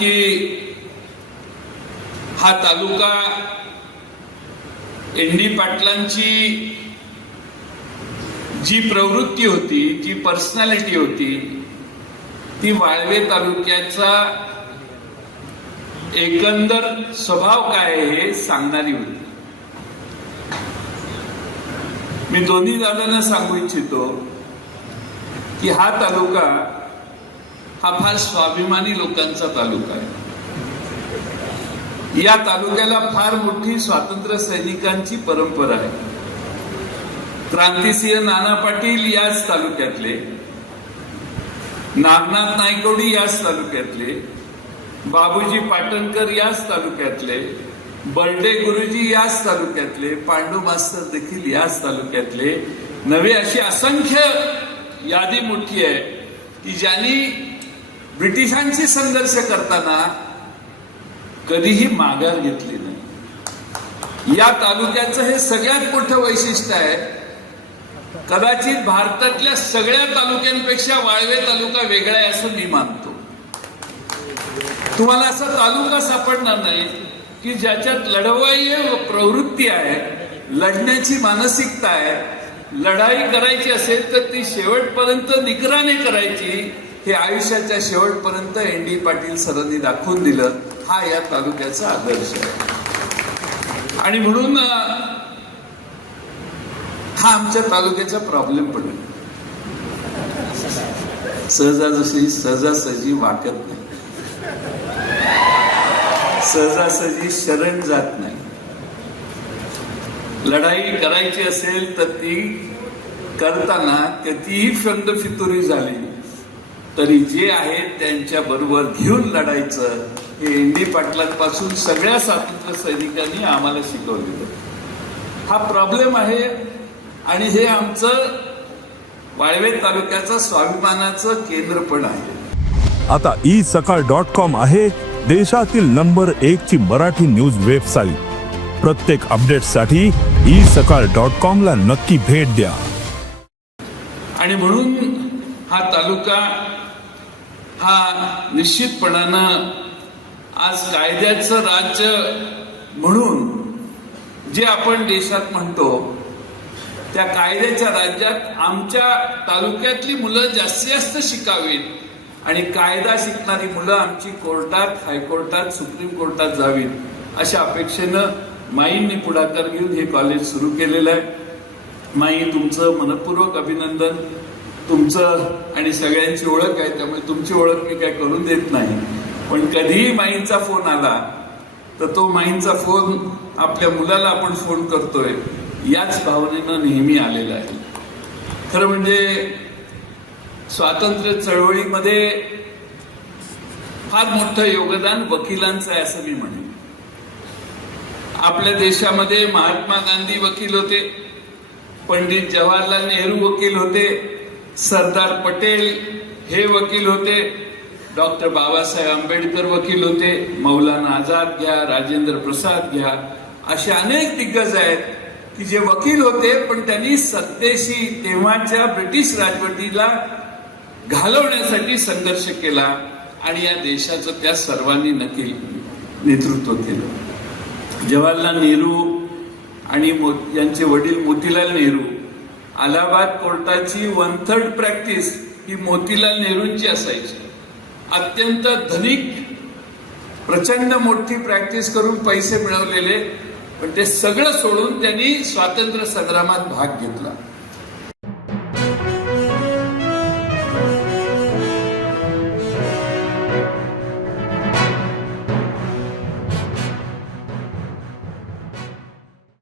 की हा तालुका N D पाटलांची जी प्रवृत्ती होती जी पर्सनॅलिटी होती ती वाळवे तालुक्याचा एकंदर स्वभाव काय आहे हे सांगणारी होती. मी दोन्ही दादांना सांगू इच्छितो की हा तालुका हा फार स्वाभिमानी लोकांचा तालुका आहे. या तालुक्याला फार मोठी स्वातंत्र्य सैनिकांची परंपरा आहे. क्रांतिसिंह नाना पाटील याच तालुक्यातले. नागनाथ नायकोडी याच तालुक्यातले. बाबूजी पाटणकर याच तालुक्यातले. बर्डे गुरुजी याच तालुक्यातले. पांडू मास्तर देखील याच तालुक्यातले. नवे अशी असंख्य यादी मोठी आहे की ज्यांनी ब्रिटिशांशी संघर्ष करताना कधीही माघार घेतली नाही. या तालुक्याचं हे सगळ्यात मोठं वैशिष्ट्य आहे. कदाचित भारतातल्या सगळ्या तालुक्यांपेक्षा वाळवे तालुका वेगळा आहे असं मी मानतो. तुम्हाला असा तालुका सापडणार नाही की ज्याच्यात लढवाई प्रवृत्ती आहे लढण्याची मानसिकता आहे लढाई करायची असेल तर ती शेवटपर्यंत निकराने करायची हे आयुष्याच्या शेवटपर्यंत एन डी पाटील सरांनी दाखवून दिलं हा या तालुक्याचा आदर्श आहे. आणि म्हणून हा आमच्या तालुक्याचा प्रॉब्लेम पण आहे. सहजासहजी सहजासहजी वाटत नाही. सहजासहजी शरण जात नाही. लढाई करायची असेल तर ती करताना कितीही फंद फितुरी झाली तरी जे आहे त्यांच्या बरोबर घेऊन लढायचं हे एनडी पाटलांपासून सगळ्या स्वातंत्र्य सैनिकांनी आम्हाला शिकवलेलं हा प्रॉब्लेम आहे आणि हे आमचं वाळवे तालुक्याचं स्वाभिमानाचं केंद्र पण आहे. आता ई सकाळ डॉट कॉम आहे देशातील नंबर एक ची मराठी न्यूज वेबसाईट प्रत्येक अपडेटसाठी ई सकाळ डॉट कॉम ला नक्की भेट द्या. आणि म्हणून हा तालुका हा निश्चितपणानं आज कायद्याचं राज्य म्हणून जे आपण देशात म्हणतो त्या कायद्याच्या राज्यात आमच्या तालुक्यातली मुलं जास्तीत जास्त शिकावीत आणि कायदा शिकणारी मुलं आमची कोर्टात हायकोर्टात सुप्रीम कोर्टात जावीत अशा अपेक्षेनं माईंनी पुढाकार घेऊन हे कॉलेज सुरू केलेलं आहे. माई तुमचं मनपूर्वक अभिनंदन. तुमचं आणि सगळ्यांची ओळख आहे त्यामुळे तुमची ओळख मी काय करून देत नाही. पण कधीही माईंचा फोन आला तर तो माईंचा फोन आपल्या मुलाला आपण फोन करतोय याच भावनेनं नेहमी आलेला आहे. खरं म्हणजे स्वातंत्र्य चळवळीमध्ये फार मोठं योगदान वकिलांचं आहे असं मी म्हणेन. आपल्या देशामध्ये महात्मा गांधी वकील होते पंडित जवाहरलाल नेहरू वकील होते सरदार पटेल हे वकील होते डॉक्टर बाबासाहेब आंबेडकर वकील होते मौलाना आझाद घ्या राजेंद्र प्रसाद घ्या असे अनेक दिग्गज आहेत की जे वकील होते पण त्यांनी सत्तेशी तेव्हाच्या ब्रिटिश राजवटीला घालवण्यासाठी संघर्ष केला आणि या देशाचं त्या सर्वांनी नक्की नेतृत्व केलं. जवाहरलाल नेहरू आणि मो- यांचे वडील मोतीलाल नेहरू अलाहाबाद कोर्टाची वन थर्ड प्रॅक्टिस ही मोतीलाल नेहरूंची असायची. अत्यंत धनिक प्रचंड मोठी प्रॅक्टिस करून पैसे मिळवलेले पण ते सगळं सोडून त्यांनी स्वातंत्र्य संग्रामात भाग घेतला.